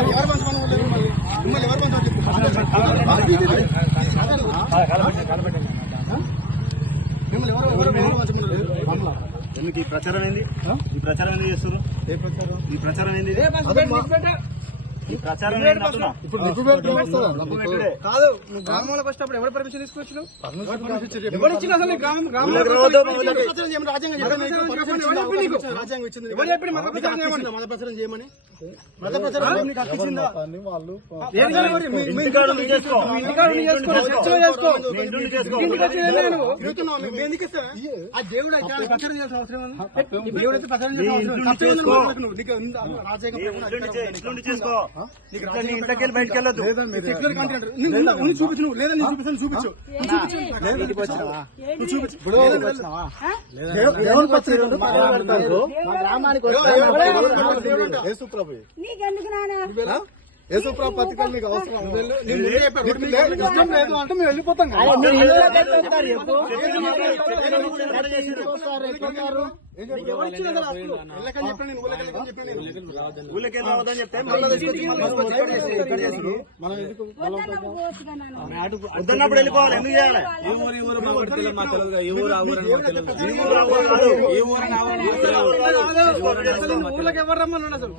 ఎవరు పంచమని మిమ్మల్ని? ఎవరు పంచమని మిమ్మల్ని ఎవరు ఎవరు పంచమన్నారు? ఎందుకు ఈ ప్రచారం ఏంది ఈ ప్రచారం ఏంది చేస్తారు ఏ ప్రచారం? ఈ ప్రచారం ఏంది ప్రచారం. కాదు. నువ్వు గ్రామంలోకి వచ్చినప్పుడు ఎవరు పర్మిషన్ ఎవరు ఇచ్చిన అసలు రాజ్యాంగం? ఇచ్చిందా? ఎవరు మత ప్రచారం చేయమని? మత ప్రచారం చేయమని మత దేవుడు అయితే ప్రచారం చేయాల్సిన అవసరం. దేవుడు అయితే ప్రచారం చేయాల్సిన అవసరం? రాజ్యాంగం చేసుకో. ఇంట్లోకి బయటకు చూపించు. లేదా నేను చూపిస్తాను యేసుప్రభు పథకాలు నీకు అవసరం ఇష్టం లేదు అంటే మేము వెళ్ళిపోతాం వద్దన్నప్పుడు వెళ్ళిపోవాలి ఊర్లోకి ఎవరు రమ్మన్నాడు అసలు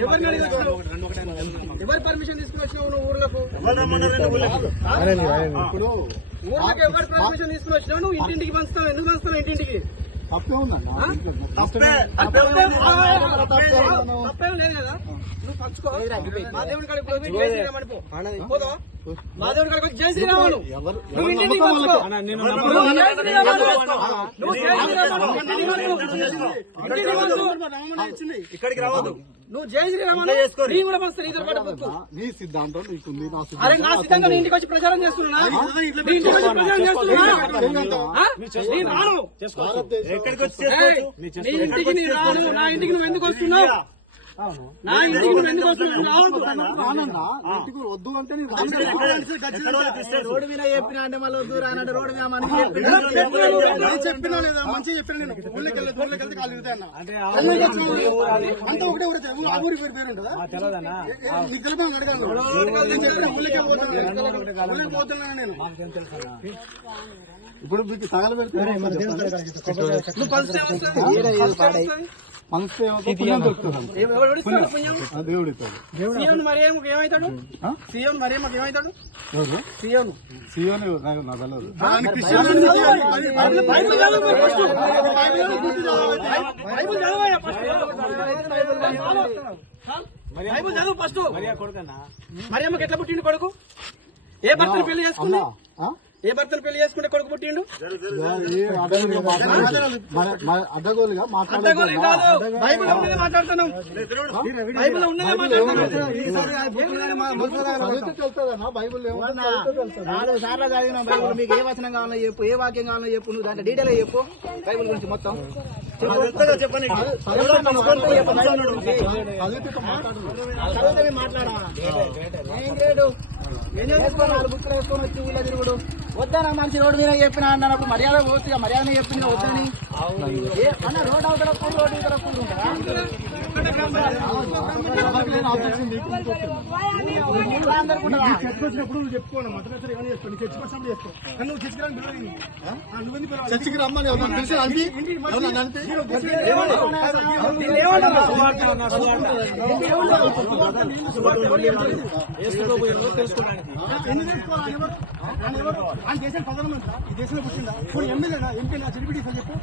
ఎవరిని అడిగి వచ్చినావు? ఎవరు పర్మిషన్ తీసుకుని వచ్చినావు నువ్వు ఊర్లకు ఎవరు రమ్మన్నారు ఊర్లోకి ఎవరు పర్మిషన్ తీసుకుని వచ్చినావు? నువ్వు ఇంటింటికి పంచుతావు ఎందుకు పంచుతావు ఇంటింటికి? తప్పే ఉందన్న తప్పే తప్పేం లేదు కదా పంచుకో. మా దేవుడి కాడికి పోయి. జై శ్రీరామ్ అని పో. పోదావా? మా దేవుడి కాడికి వచ్చి జై శ్రీరామ్ అను. నువ్వు పంచుకో. నువ్వు జై శ్రీరామ్. నువ్వు జై పంచు. ఇక్కడికి రావద్దు. నువ్వు జై శ్రీరామ్ అను. చేసుకోరి. నీ కూడా పంచుతా నీతో పాటు పొత్తు. నీ సిద్ధాంతం నీకుంది నా అరే నా సిద్ధంగా నీ ఇంటికి వచ్చి ప్రచారం చేస్తున్నా నీ ఇంటికి వచ్చి ప్రచారం చేస్తున్నా ఆ? నేను రాను. ఎక్కడికి వచ్చి ఏయ్, చేసుకోవచ్చు? నీ ఇంటికి నేను రాను నా ఇంటికి నువ్వు ఎందుకు వస్తున్నావు? నా ఇంటికి నువ్వు ఎందుకు వస్తున్నావు రానన్నా ఇంటికి వద్దు అంటే నేను రాను. రోడ్డు మీద చెప్పిన అంటే మళ్ళీ వద్దు రానంటే రోడ్డు మీద మనకి నేను చెప్పినా లేదా. మంచిగా చెప్పినా నేను. ఊళ్ళకి వెళ్ళదు ఊళ్ళకి వెళ్తే కాలు దిగుతాయి అన్న. అంతా ఒకటే ఊరే చెప్పు. ఆ ఊరి పేరు పేరు ఉంటుందా? మీకు తెలిపి నన్ను అడగాను. నేను చెప్పిన ఊళ్ళకి వెళ్ళిపోతాను ఊళ్ళకి పోతున్నాను నేను. ఇప్పుడు మీకు నువ్వు. మనసు దేవుడు ఇస్తాడు. సీఎం మరి ఏమవుతాడు సీఎం సీఎం. నాకు బైబిల్ చదువు ఫస్ట్. అమ్మకి ఎట్లా పుట్టిండు కొడుకు? ఏ భర్తను పెళ్ళి చేసుకుంది? ఏ భర్తను పెళ్ళి చేసుకుంటే కొడుకు పుట్టిండు? అడ్డగోలుగా మాట్లాడుతున్నాం బైబిల్ ఉన్నదే మాట్లాడుతున్నాం. బైబుల్ నాలుగు సార్లు చదివిన బైబుల్ మీకు ఏ వచనం కావాలో చెప్పు ఏ వాక్యం కావాలో చెప్పు నువ్వు దాంట్లో డీటెయిల్ చెప్పు. బైబుల్ గురించి మొత్తం. చెప్పండి చదివితే మేము మాట్లాడమా ఏం గ్రేడు ఏం చేసుకొని నాలుగు బుక్కులు వేసుకొని వచ్చి ఊళ్ళో తిరుగుడు వద్దా మనిషి రోడ్డు మీద చెప్పిన అన్నప్పుడు మర్యాద పోతుంది మర్యాద చెప్పింది వద్దని ఏ, అన్న రోడ్ అవతల రోడ్డు ఇతర చచ్చిపోయినప్పుడు నువ్వు చెప్పుకోను ప్రచారం ఏమైనా చేసుకో నీకు చచ్చిపోయినప్పుడు చేసుకో కానీ నువ్వు చచ్చిపోయిన పిల్లలు నువ్వెందుకు చర్చికి రమ్మని ఎవరు తెలిసి ఎవరన్నా అంటే ఎన్ని తెలుసుకోవాలి? ఎవరు? ఆయన ఎవరు? ఆయన దేశం ప్రధానమంత్రి ఈ దేశంలో పుట్టిందా ఇప్పుడు ఎమ్మెల్యేనా ఎంపీనా సెలబ్రిటీ చెప్పు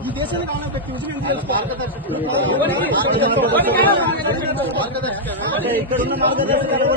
ఈ దేశానికి కావాలని వ్యక్తి విషయం ఎందుకు తెలుసుకోవాలి ఇక్కడ ఉన్న మార్గదర్శకాలు